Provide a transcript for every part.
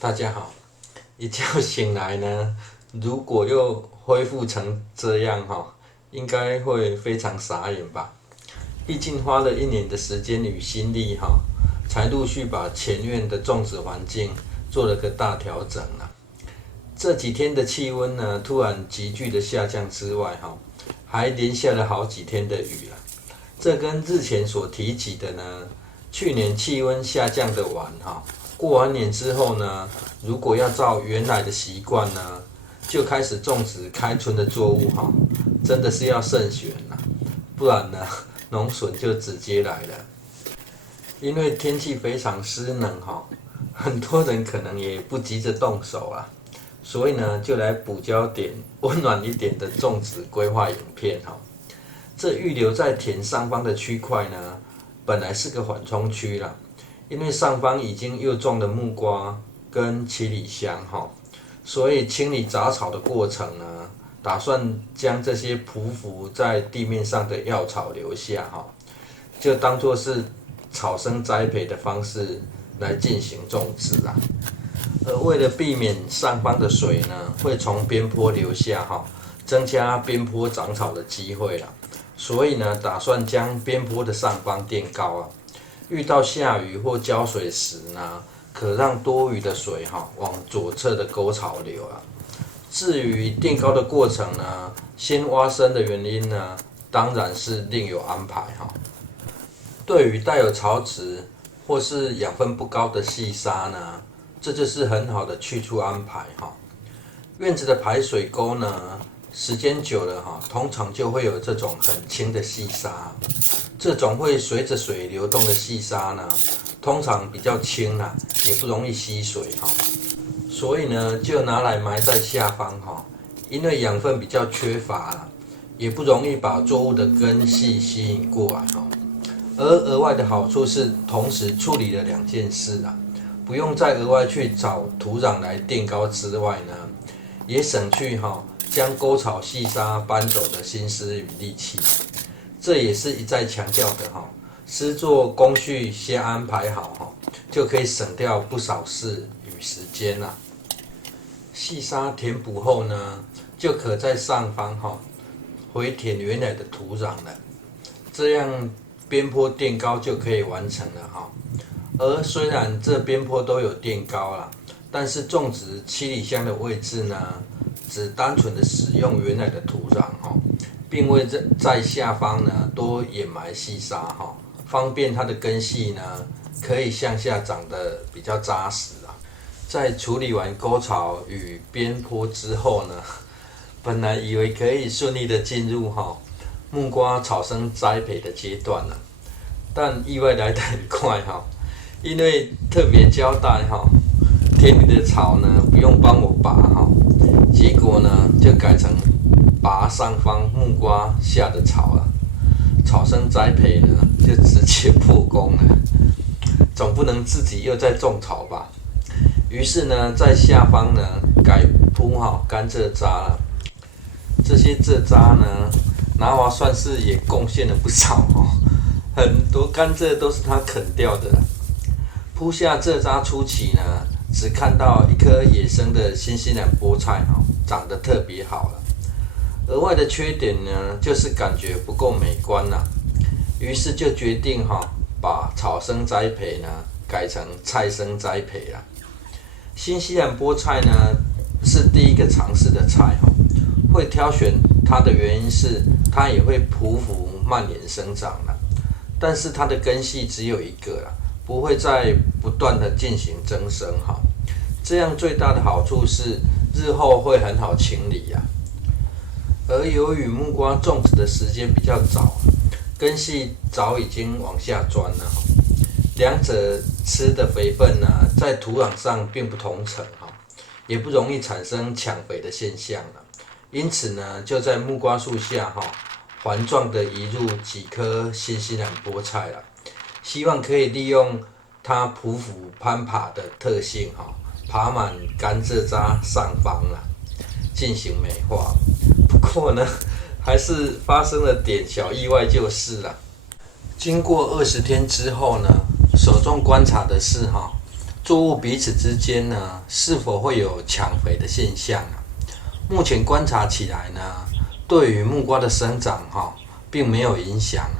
大家好，一觉醒来呢，如果又恢复成这样应该会非常傻眼吧？毕竟花了1年的时间与心力才陆续把前院的种植环境做了个大调整啦。这几天的气温呢，突然急剧的下降之外还连下了好几天的雨啦。这跟日前所提及的呢，去年气温下降的晚过完年之后呢，如果要照原来的习惯呢，就开始种植开春的作物真的是要慎选啦，不然呢，农损就直接来了。因为天气非常湿冷很多人可能也不急着动手啦，所以呢，就来补交点温暖一点的种植规划影片这预留在田上方的区块呢，本来是个缓冲区啦。因为上方已经又种了木瓜跟七里香所以清理杂草的过程呢，打算将这些匍匐在地面上的药草留下就当作是草生栽培的方式来进行种植啦。而为了避免上方的水呢会从边坡流下增加边坡长草的机会啦，所以呢，打算将边坡的上方垫高遇到下雨或浇水时呢，可让多余的水往左侧的沟槽流至于垫高的过程呢，先挖深的原因呢，当然是另有安排对于带有潮质或是养分不高的细沙呢，这就是很好的去处安排院子的排水沟呢，时间久了通常就会有这种很轻的细沙。这种会随着水流动的细沙呢，通常比较轻啦，也不容易吸水所以呢，就拿来埋在下方因为养分比较缺乏啦，也不容易把作物的根系吸引过来而额外的好处是，同时处理了2件事啦，不用再额外去找土壤来垫高之外呢，也省去将沟槽细沙搬走的心思与力气。这也是一再强调的施作工序先安排好就可以省掉不少事与时间啦。细沙填补后呢，就可在上方回填原来的土壤了，这样边坡垫高就可以完成了而虽然这边坡都有垫高啦，但是种植七里香的位置呢，只单纯的使用原来的土壤并未在下方呢多掩埋细沙方便它的根系呢可以向下长得比较扎实在处理完沟槽与边坡之后呢，本来以为可以顺利的进入木瓜草生栽培的阶段了，但意外来得很快因为特别交代田里的草呢不用帮我拔结果呢就改成拔上方木瓜下的草了，草生栽培呢就直接破功了，总不能自己又在种草吧？于是呢，在下方呢改铺甘蔗渣了。这些蔗渣呢，拿华算是也贡献了不少很多甘蔗都是他啃掉的。铺下蔗渣初期呢，只看到一颗野生的新西兰菠菜长得特别好了。额外的缺点呢，就是感觉不够美观啦，于是就决定把草生栽培呢改成菜生栽培啦。新西兰菠菜呢是第一个尝试的菜会挑选它的原因是它也会匍匐蔓延生长啦，但是它的根系只有一个啦，不会再不断的进行增生这样最大的好处是日后会很好清理而由于木瓜种植的时间比较早，根系早已经往下钻了两者吃的肥分呢，在土壤上并不同层也不容易产生抢肥的现象了。因此呢，就在木瓜树下环状的移入几颗新西兰菠菜了，希望可以利用它匍匐攀爬的特性爬满甘蔗渣上方了，进行美化。不过呢，还是发生了点小意外就是了。经过20天之后呢，手中观察的是作物彼此之间呢，是否会有抢肥的现象啊？目前观察起来呢，对于木瓜的生长并没有影响。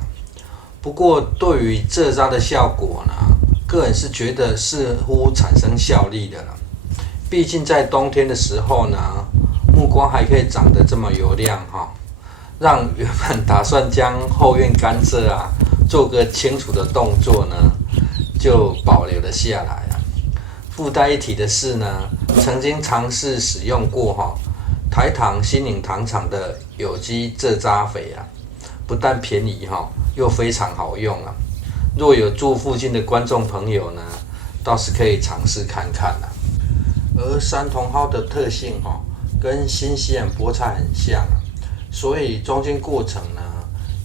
不过对于蔗渣的效果呢，个人是觉得似乎产生效力的了。毕竟在冬天的时候呢，木瓜还可以长得这么油亮让原本打算将后院甘蔗做个清除的动作呢，就保留了下来了。附带一提的是呢，曾经尝试使用过台糖新宁糖厂的有机蔗渣肥不但便宜又非常好用若有住附近的观众朋友呢，倒是可以尝试看看而山茼蒿的特性跟新西兰菠菜很像所以中间过程呢，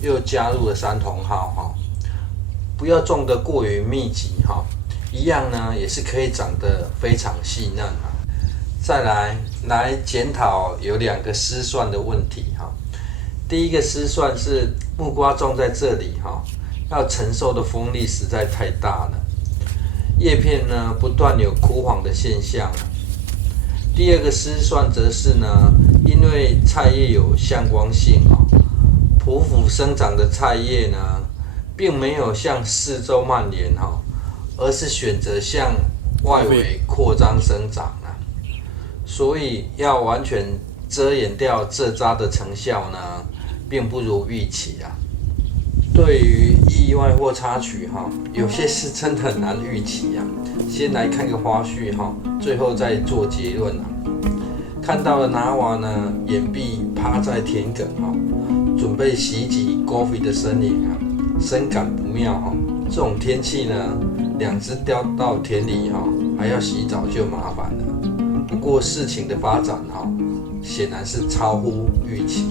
又加入了山茼蒿不要种得过于密集一样呢，也是可以长得非常细嫩再来检讨有2个失算的问题第一个失算是木瓜种在这里要承受的风力实在太大了，叶片呢不断有枯黄的现象。第二个失算则是呢，因为菜叶有向光性匍匐生长的菜叶呢，并没有向四周蔓延而是选择向外围扩张生长所以要完全遮掩掉蔗渣的成效呢，并不如预期对于意外或插曲有些是真的很难预期先来看个花絮最后再做结论看到了拿瓦呢，眼壁趴在田埂准备袭击 Goffy 的身影深感不妙这种天气呢，2只掉到田里还要洗澡就麻烦了。不过事情的发展显然是超乎预期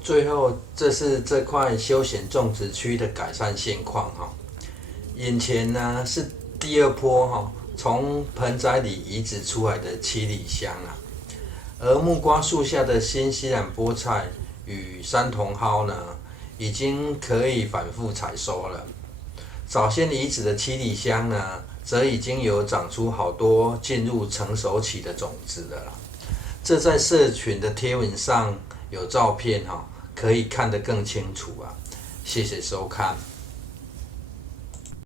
最后，这是这块休闲种植区的改善现况眼前呢是第2波从盆栽里移植出来的七里香而木瓜树下的新西兰菠菜与山茼蒿呢，已经可以反复采收了。早先移植的七里香呢，则已经有长出好多进入成熟期的种子了这在社群的贴文上有照片可以看得更清楚谢谢收看。